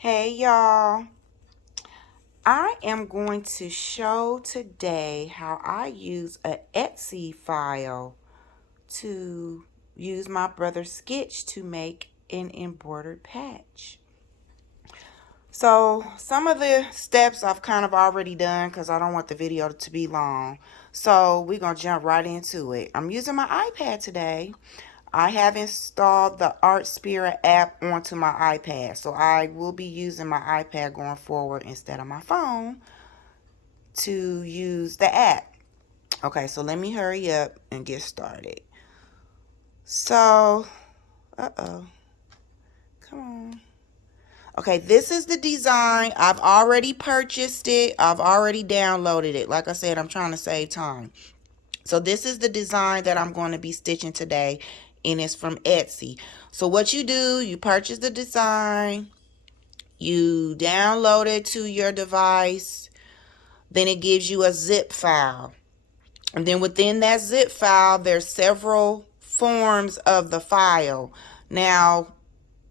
Hey y'all, I am going to show today how I use a Etsy file to use my Brother Skitch to make an embroidered patch. So some of the steps I've kind of already done because I don't want the video to be long. So we're going to jump right into it. I'm using my iPad today. I have installed the Art Spirit app onto my iPad. So I will be using my iPad going forward instead of my phone to use the app. Okay, so let me hurry up and get started. So, come on. Okay, this is the design. I've already purchased it. I've already downloaded it. Like I said, I'm trying to save time. So this is the design that I'm going to be stitching today, and it's from Etsy. So what you do, you purchase the design, you download it to your device, then it gives you a zip file. And then within that zip file, there's several forms of the file. Now,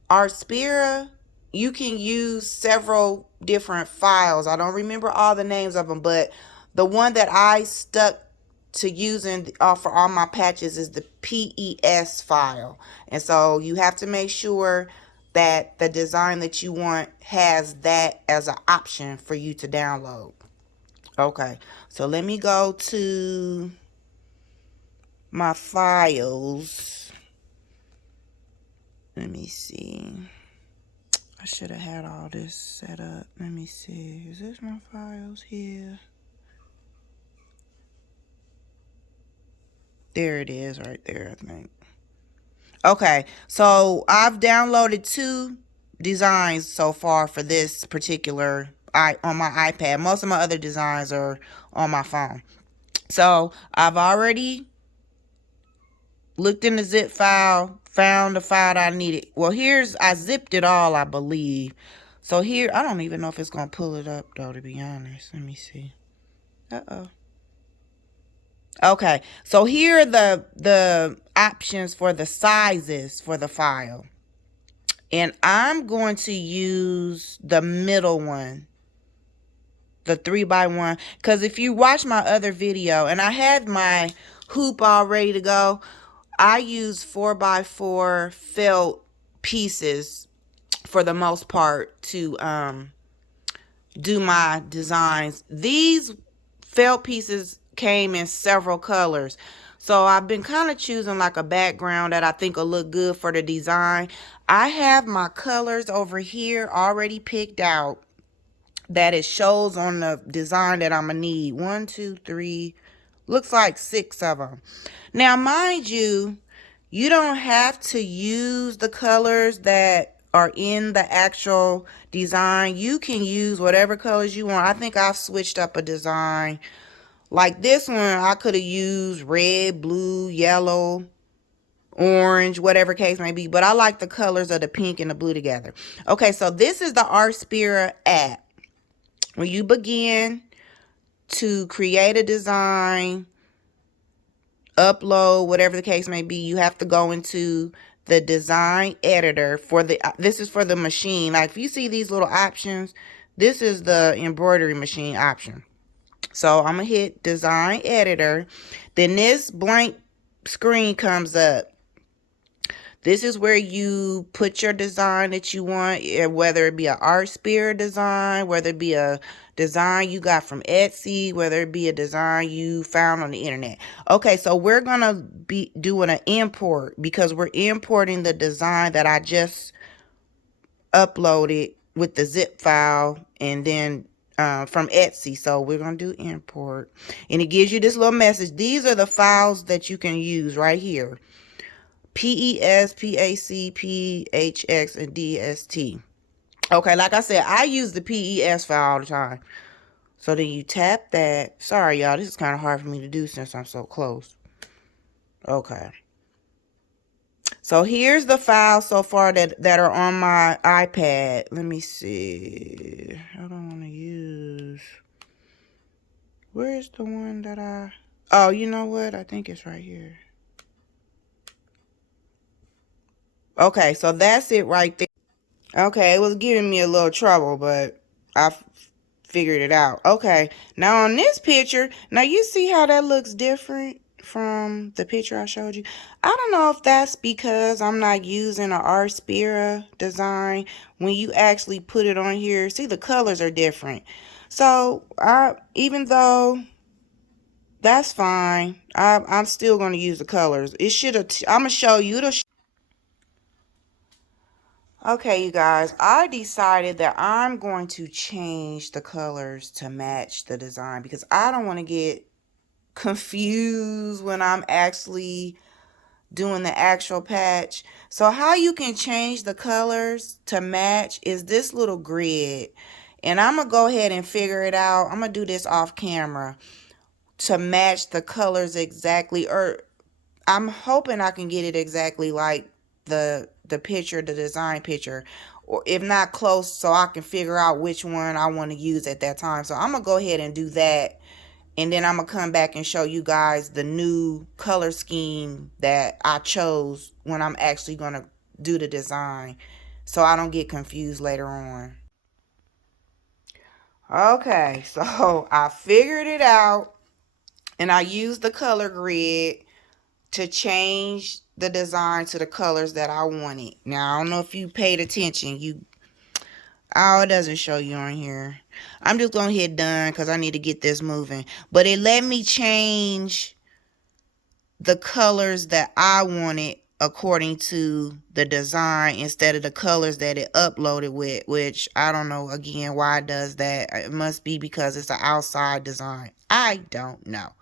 Artspira, you can use several different files. I don't remember all the names of them, but the one that I stuck to using for all my patches is the PES file. And so you have to make sure that the design that you want has that as an option for you to download. Okay, so let me go to my files. Let me see. I should have had all this set up. Let me see. Is this my files here? There it is right there, I think. Okay, so I've downloaded 2 designs so far for this particular on my iPad. Most of my other designs are on my phone. So I've already looked in the zip file, found the file that I needed. Well, I zipped it all, I believe. So here, I don't even know if it's going to pull it up, though, to be honest. Let me see. Uh-oh. Okay, so here are the options for the sizes for the file. And I'm going to use the middle one, the 3x1. Because if you watch my other video, and I had my hoop all ready to go, I use 4x4 felt pieces for the most part to do my designs. These felt pieces came in several colors. So I've been kind of choosing like a background that I think will look good for the design. I have my colors over here already picked out that it shows on the design that I'm going to need. 1, 2, 3, looks like 6 of them. Now, mind you, you don't have to use the colors that are in the actual design. You can use whatever colors you want. I think I've switched up a design. Like this one, I could have used red, blue, yellow, orange, whatever case may be. But I like the colors of the pink and the blue together. Okay, so this is the Artspira app. When you begin to create a design, upload, whatever the case may be, you have to go into the design editor for this is for the machine. Like if you see these little options, this is the embroidery machine option. So I'm gonna hit design editor. Then this blank screen comes up. This is where you put your design that you want, whether it be an Artspira design, whether it be a design you got from Etsy, whether it be a design you found on the internet. Okay, so we're going to be doing an import because we're importing the design that I just uploaded with the zip file and then from Etsy. So we're going to do import. And it gives you this little message. These are the files that you can use right here. PES, PAC, PHX, and DST. Okay, like I said, I use the PES file all the time. So then you tap that. Sorry, y'all. This is kind of hard for me to do since I'm so close. Okay. So here's the files so far that are on my iPad. Let me see. I don't want to use. Where's the one that I... Oh, you know what? I think it's right here. Okay, so that's it right there. Okay, it was giving me a little trouble, but I figured it out. Okay, now on this picture, now you see how that looks different from the picture I showed you. I don't know if that's because I'm not using an Art Spira design. When you actually put it on here, see the colors are different. So even though that's fine, I'm still going to use the colors. It should have. I'm gonna show you the. Okay, you guys, I decided that I'm going to change the colors to match the design because I don't want to get confused when I'm actually doing the actual patch. So how you can change the colors to match is this little grid. And I'm going to go ahead and figure it out. I'm going to do this off camera to match the colors exactly, or I'm hoping I can get it exactly like the picture, the design picture, or if not close, so I can figure out which one I want to use at that time. So I'm gonna go ahead and do that, and then I'm gonna come back and show you guys the new color scheme that I chose when I'm actually gonna do the design, so I don't get confused later on. Okay, so I figured it out, and I used the color grid to change the design to the colors that I wanted. Now, I don't know if you paid attention. Oh, it doesn't show you on here. I'm just going to hit done because I need to get this moving. But it let me change the colors that I wanted according to the design instead of the colors that it uploaded with, which I don't know, again, why it does that. It must be because it's an outside design. I don't know.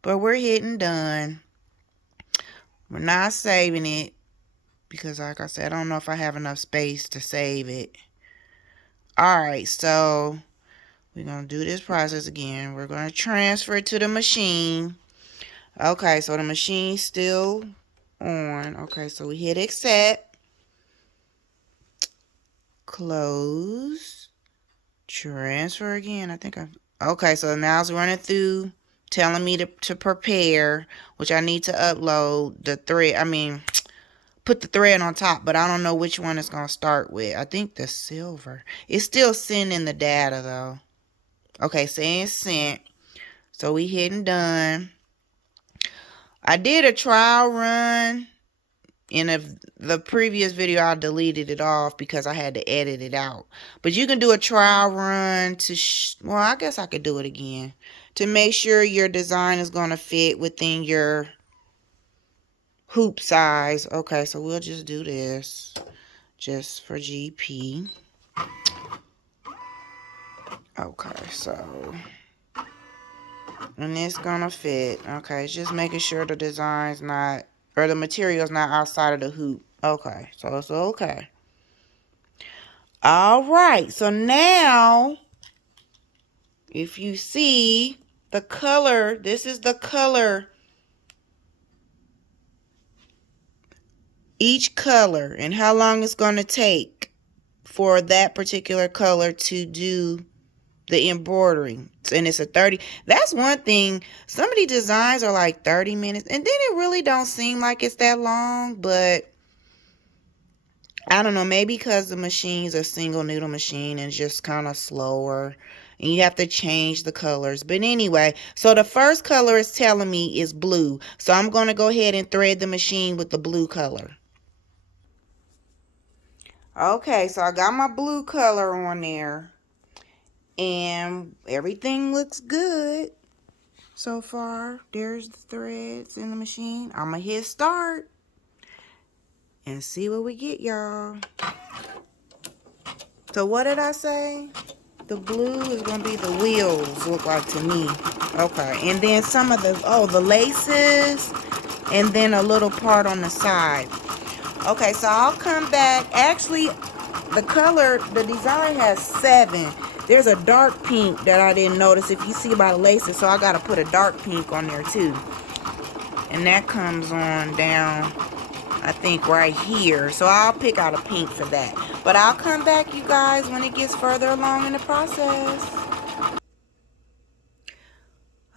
But we're hitting done. We're not saving it, because like I said, I don't know if I have enough space to save it. Alright, so we're going to do this process again. We're going to transfer it to the machine. Okay, so the machine's still on. Okay, so we hit accept, close, transfer again. Okay, so now it's running through, telling me to prepare, which I need to upload the thread. Put the thread on top, but I don't know which one it's going to start with. I think the silver. It's still sending the data though. Okay, saying sent. So we hitting done. I did a trial run. In the previous video, I deleted it off because I had to edit it out. But you can do a trial run to, well, I guess I could do it again. To make sure your design is going to fit within your hoop size. Okay, so we'll just do this. Just for GP. Okay, so, and it's gonna fit. Okay, it's just making sure the design's not, or the material's not outside of the hoop. Okay, so it's okay. All right, so now, if you see the color, this is the color, each color, and how long it's gonna take for that particular color to do the embroidery. And it's a 30. That's one thing. Some of these designs are like 30 minutes, and then it really don't seem like it's that long. But I don't know, maybe because the machine's a single needle machine and just kind of slower, and you have to change the colors. But anyway, so the first color is telling me is blue, so I'm going to go ahead and thread the machine with the blue color. Okay, so I got my blue color on there, and everything looks good. So far, there's the threads in the machine. I'm going to hit start and see what we get, y'all. So what did I say? The blue is going to be the wheels, look like to me. Okay, and then some of the laces, and then a little part on the side. Okay, so I'll come back. Actually, the design has 7. There's a dark pink that I didn't notice if you see by the laces, so I got to put a dark pink on there too. And that comes on down, I think, right here. So I'll pick out a pink for that. But I'll come back, you guys, when it gets further along in the process.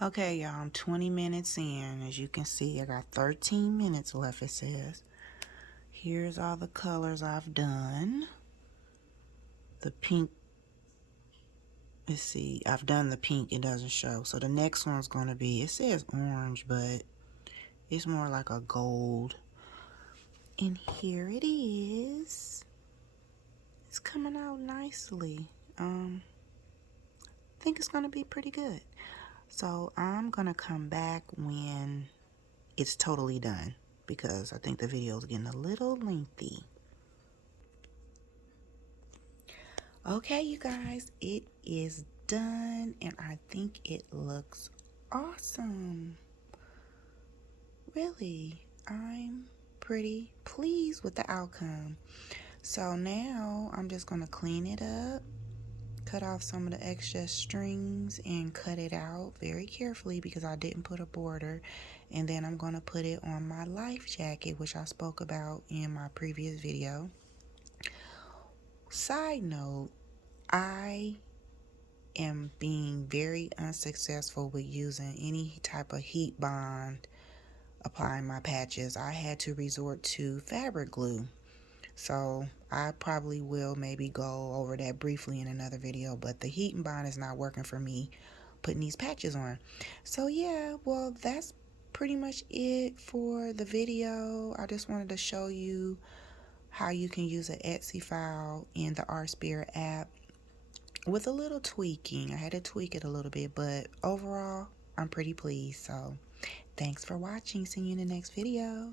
Okay, y'all, I'm 20 minutes in. As you can see, I got 13 minutes left, it says. Here's all the colors I've done. the pink. Let's see, I've done the pink, it doesn't show. So the next one's going to be, it says orange, but it's more like a gold. And here it is. It's coming out nicely. I think it's going to be pretty good. So I'm going to come back when it's totally done, because I think the video is getting a little lengthy. Okay, you guys, it is done, and I think it looks awesome. Really, I'm pretty pleased with the outcome. So now I'm just going to clean it up, cut off some of the excess strings, and cut it out very carefully because I didn't put a border. And then I'm going to put it on my life jacket, which I spoke about in my previous video. Side note, I am being very unsuccessful with using any type of heat bond applying my patches. I had to resort to fabric glue. So I probably will maybe go over that briefly in another video, but the heat and bond is not working for me putting these patches on. So yeah, well, that's pretty much it for the video. I just wanted to show you how you can use an Etsy file in the Art Spirit app with a little tweaking. I had to tweak it a little bit, but overall, I'm pretty pleased. So thanks for watching. See you in the next video.